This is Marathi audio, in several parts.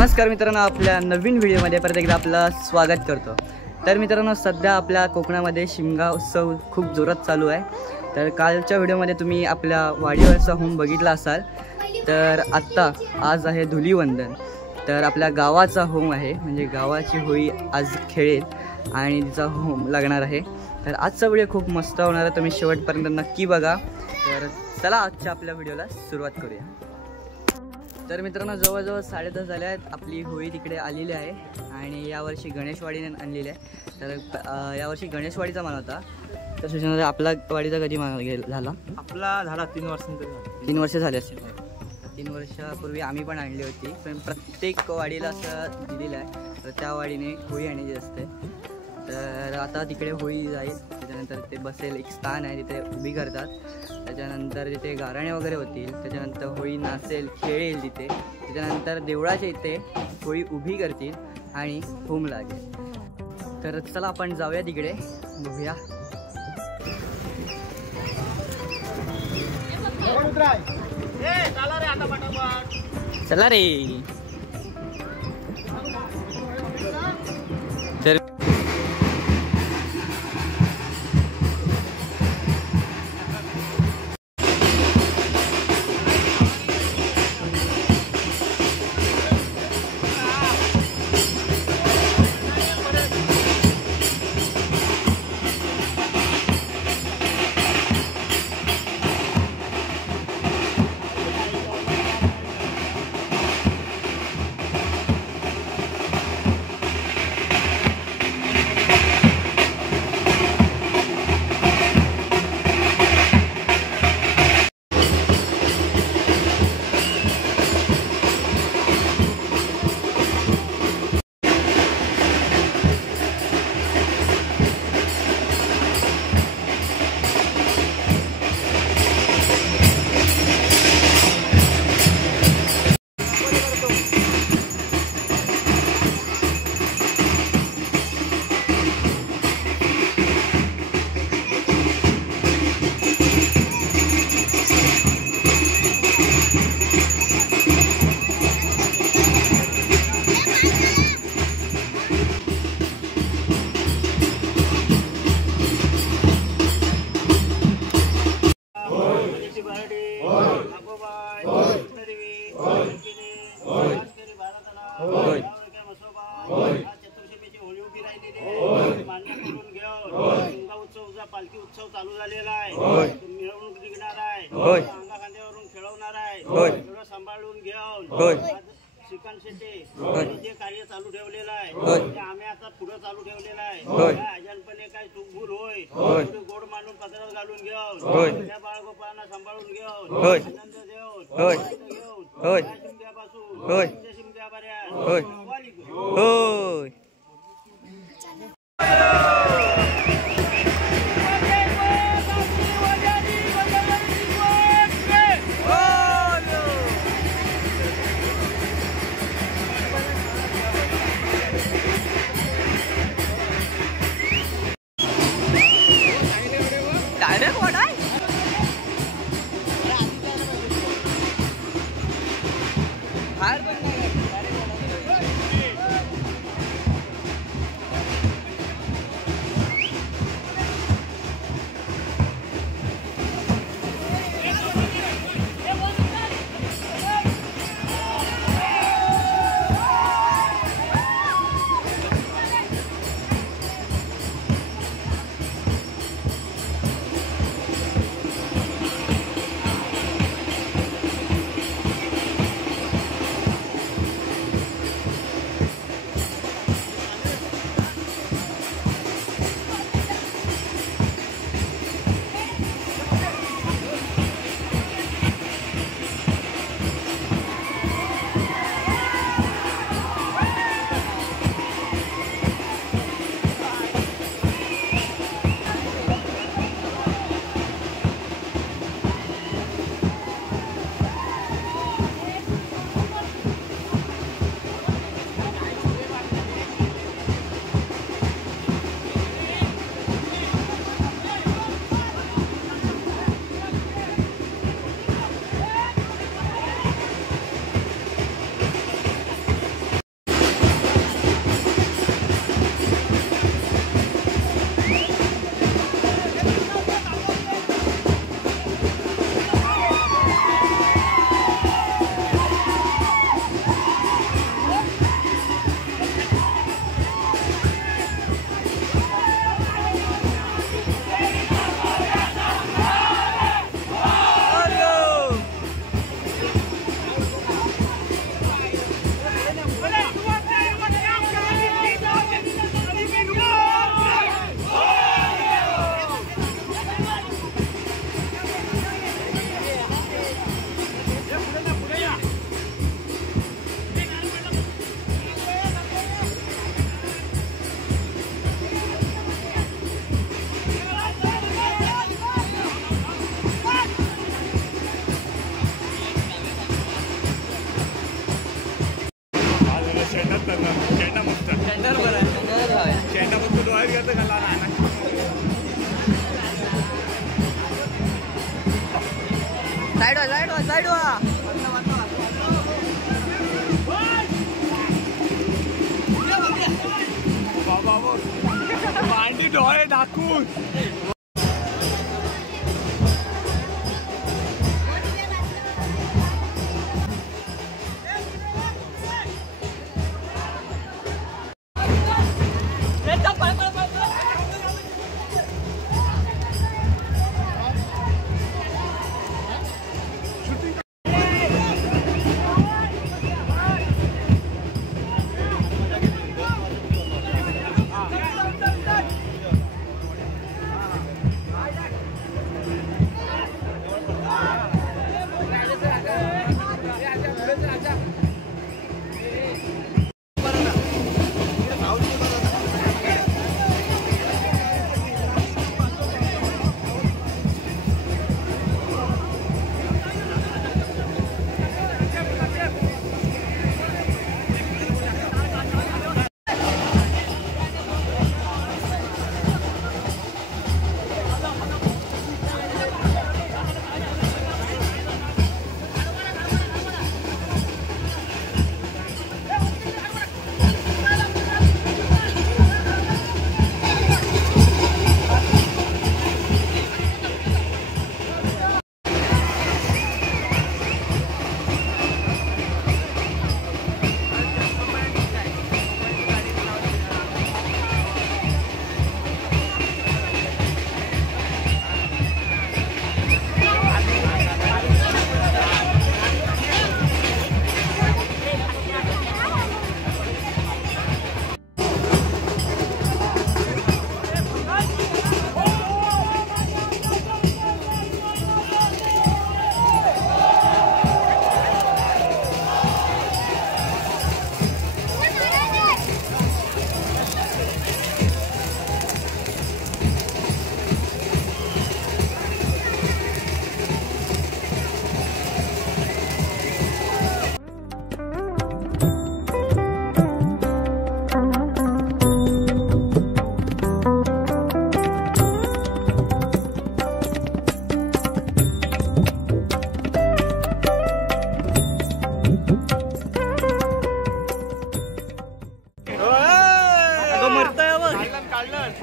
नमस्कार मित्रांनो, आपल्या नवीन व्हिडिओमध्ये परत एकदा आपलं स्वागत करतो। तर मित्रांनो, सध्या आपल्या कोकणामध्ये शिमगा उत्सव खूप जोरात चालू आहे। तर कालच्या व्हिडिओमध्ये तुम्ही आपल्या वाडीवरचा होम बघितला असाल। तर आत्ता आज आहे धुलीवंदन। तर आपल्या गावाचा होम आहे, म्हणजे गावाची होळी आज खेळेल आणि तिचा होम लागणार आहे। तर आजचा व्हिडिओ खूप मस्त होणार आहे, तुम्ही शेवटपर्यंत नक्की बघा। तर चला आजच्या आपल्या व्हिडिओला सुरुवात करूया। तर मित्रांनो, जवळजवळ 10:30 झाले आहेत, आपली होळी तिकडे आलेली आहे आणि यावर्षी गणेशवाडीने आणलेली आहे। तर यावर्षी गणेशवाडीचा मान होता। तर त्याच्यानंतर आपला वाडीचा कधी मान झाला? आपला झाला 3 वर्षांपूर्वी। 3 वर्ष झाले असेल। 3 वर्षापूर्वी आम्ही पण आणली होती, पण प्रत्येक वाडीला असं दिलेलं आहे, तर त्या वाडीने होळी आणायची असते। तर आता तिकडे होळी जाईल, त्याच्यानंतर ते बसेल, एक स्थान आहे तिथे उभी करतात। त्याच्यानंतर तिथे गाराणे वगैरे होतील, त्याच्यानंतर होळी नाचेल, खेळेल तिथे। त्याच्यानंतर देवळाच्या इथे होळी उभी करतील आणि होम लागेल। तर चला आपण जाऊया तिकडे, बघूया। चला रे। तर पालखी उत्सव चालू झालेला आहे, मिरवणूक निघणार आहे, अंगा खांद्यावरून खेळवणार आहे, थोडं सांभाळून घेऊन श्रीकांत शेट्टी जे कार्य चालू ठेवलेलं आहे ते आम्ही आता पुढे चालू ठेवलेलं आहे। अजनपणे काय चूकभूल होय, गोड मानून पदरात घालून घेऊन त्या बाळगोपाळांना सांभाळून घेऊन आनंद देऊन शिमग्यापासून शिमग्यापर्यंत साईड वा मांडी डोळे दाखवून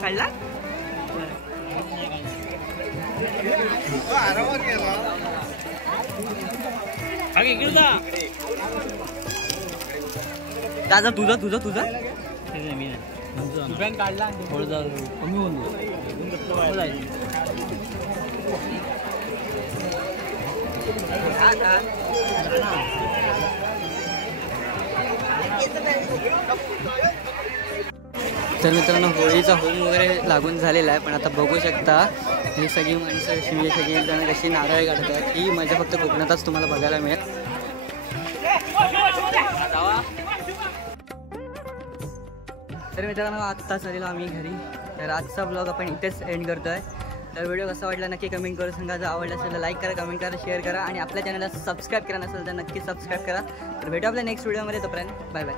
काढला दादा तुझा तुझा तुझा काढला कमी होऊन तर मित्रांनो होळीचा होम वगैरे लागून झालेला आहे, पण आता बघू शकता ही सगळी माणसं सगळी जण कशी नारळ काढतात. ही मजा फक्त कोकणातच तुम्हाला बघायला मिळेल. तर मित्रांनो आत्ता चालेलो आम्ही घरी. तर आजचा ब्लॉग आपण इथेच एंड करतो आहे. तर व्हिडिओ कसा वाटला नक्की कमेंट करून सांगा. जर आवडला असेल तर लाईक करा, कमेंट करा, शेअर करा आणि आपल्या चॅनलला सबस्क्राईब करा नसेल तर नक्की सबस्क्राईब करा. तर भेटू आपल्या नेक्स्ट व्हिडिओमध्ये. तोपर्यंत बाय बाय.